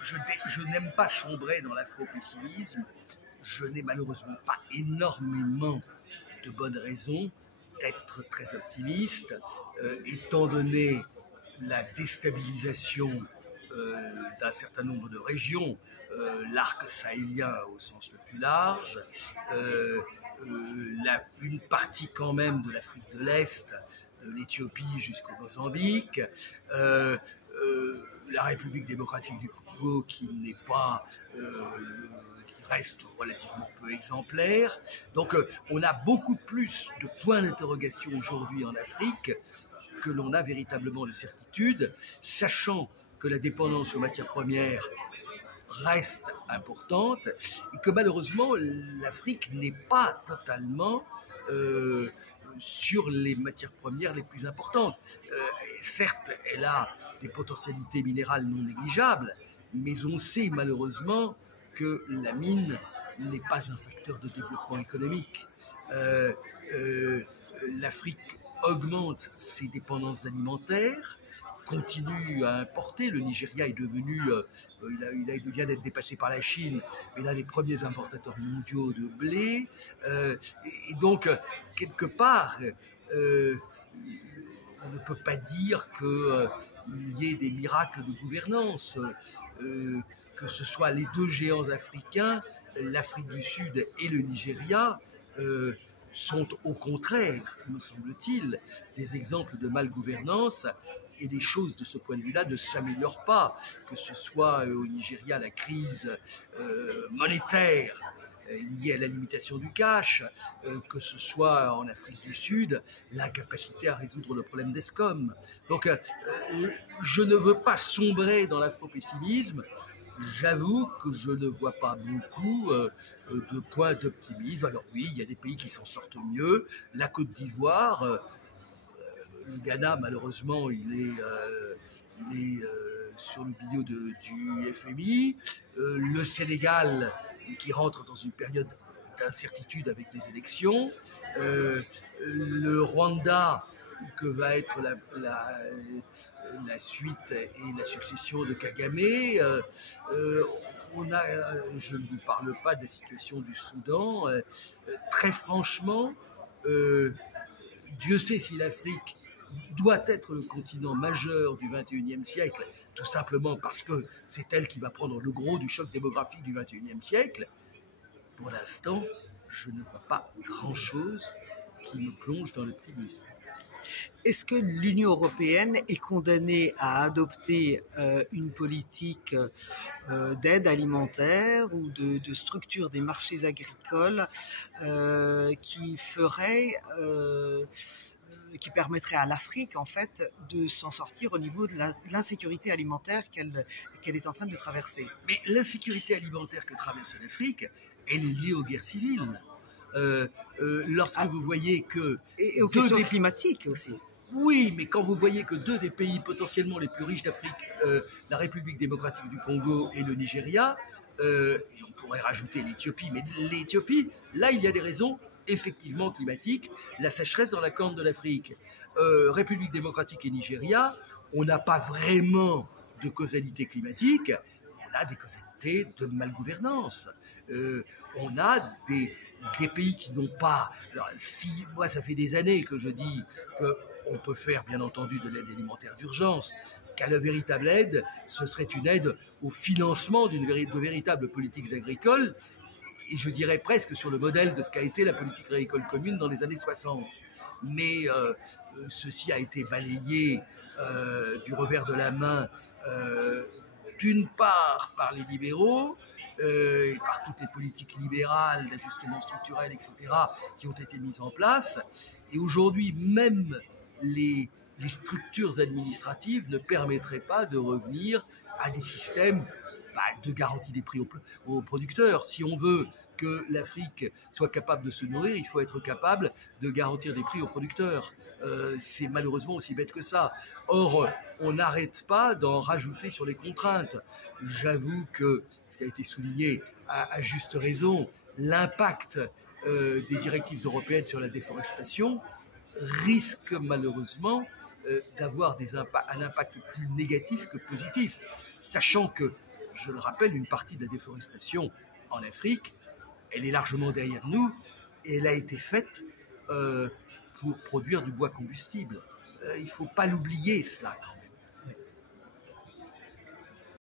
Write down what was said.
je n'aime pas sombrer dans l'afro-pessimisme. Je n'ai malheureusement pas énormément de bonnes raisons d'être très optimiste, étant donné la déstabilisation d'un certain nombre de régions, l'arc sahélien au sens le plus large, une partie quand même de l'Afrique de l'Est, de l'Éthiopie jusqu'au Mozambique, la République démocratique du Congo qui n'est pas, qui reste relativement peu exemplaire. Donc on a beaucoup plus de points d'interrogation aujourd'hui en Afrique que l'on a véritablement de certitude, sachant que la dépendance aux matières premières reste importante et que malheureusement l'Afrique n'est pas totalement sur les matières premières les plus importantes. Certes, elle a des potentialités minérales non négligeables, mais on sait malheureusement que la mine n'est pas un facteur de développement économique. L'Afrique augmente ses dépendances alimentaires, continue à importer. Le Nigeria est devenu, il vient d'être dépassé par la Chine, mais l'un des premiers importateurs mondiaux de blé. Et donc, quelque part, on ne peut pas dire qu'il y ait des miracles de gouvernance. Que ce soit les deux géants africains, l'Afrique du Sud et le Nigeria, sont au contraire, me semble-t-il, des exemples de malgouvernance, et les choses de ce point de vue-là ne s'améliorent pas. Que ce soit au Nigeria la crise monétaire liée à la limitation du cash, que ce soit en Afrique du Sud l'incapacité à résoudre le problème d'Escom. Donc je ne veux pas sombrer dans l'afro-pessimisme. J'avoue que je ne vois pas beaucoup de points d'optimisme. Alors oui, il y a des pays qui s'en sortent mieux. La Côte d'Ivoire, le Ghana, malheureusement, il est sur le milieu du FMI. Le Sénégal, qui rentre dans une période d'incertitude avec les élections. Le Rwanda, que va être la suite et la succession de Kagame. Je ne vous parle pas de la situation du Soudan. Très franchement, Dieu sait si l'Afrique doit être le continent majeur du XXIe siècle, tout simplement parce que c'est elle qui va prendre le gros du choc démographique du XXIe siècle. Pour l'instant, je ne vois pas grand-chose qui me plonge dans l'optimisme. Est-ce que l'Union européenne est condamnée à adopter une politique d'aide alimentaire ou de structure des marchés agricoles qui permettrait à l'Afrique, en fait, de s'en sortir au niveau de l'insécurité alimentaire qu'elle est en train de traverser? Mais l'insécurité alimentaire que traverse l'Afrique, elle est liée aux guerres civiles. Lorsque vous voyez que... Et aux questions climatiques aussi. Oui, mais quand vous voyez que deux des pays potentiellement les plus riches d'Afrique, la République démocratique du Congo et le Nigeria, et on pourrait rajouter l'Éthiopie, mais l'Éthiopie, là il y a des raisons effectivement climatiques, la sécheresse dans la corne de l'Afrique. République démocratique et Nigeria, on n'a pas vraiment de causalité climatique, on a des causalités de malgouvernance. On a des pays qui n'ont pas... Alors, moi, ça fait des années que je dis qu'on peut faire, bien entendu, de l'aide alimentaire d'urgence, qu'à la véritable aide, ce serait une aide au financement de véritables politiques agricoles, et je dirais presque sur le modèle de ce qu'a été la politique agricole commune dans les années 60. Mais ceci a été balayé du revers de la main, d'une part par les libéraux, et par toutes les politiques libérales d'ajustement structurel, etc., qui ont été mises en place. Et aujourd'hui, même les structures administratives ne permettraient pas de revenir à des systèmes de garantie des prix aux producteurs. Si on veut que l'Afrique soit capable de se nourrir, il faut être capable de garantir des prix aux producteurs. C'est malheureusement aussi bête que ça. Or, on n'arrête pas d'en rajouter sur les contraintes. J'avoue que, ce qui a été souligné à juste raison, l'impact des directives européennes sur la déforestation risque malheureusement d'avoir un impact plus négatif que positif. Sachant que, je le rappelle, une partie de la déforestation en Afrique, elle est largement derrière nous et elle a été faite pour produire du bois combustible. Il ne faut pas l'oublier, cela, quand même.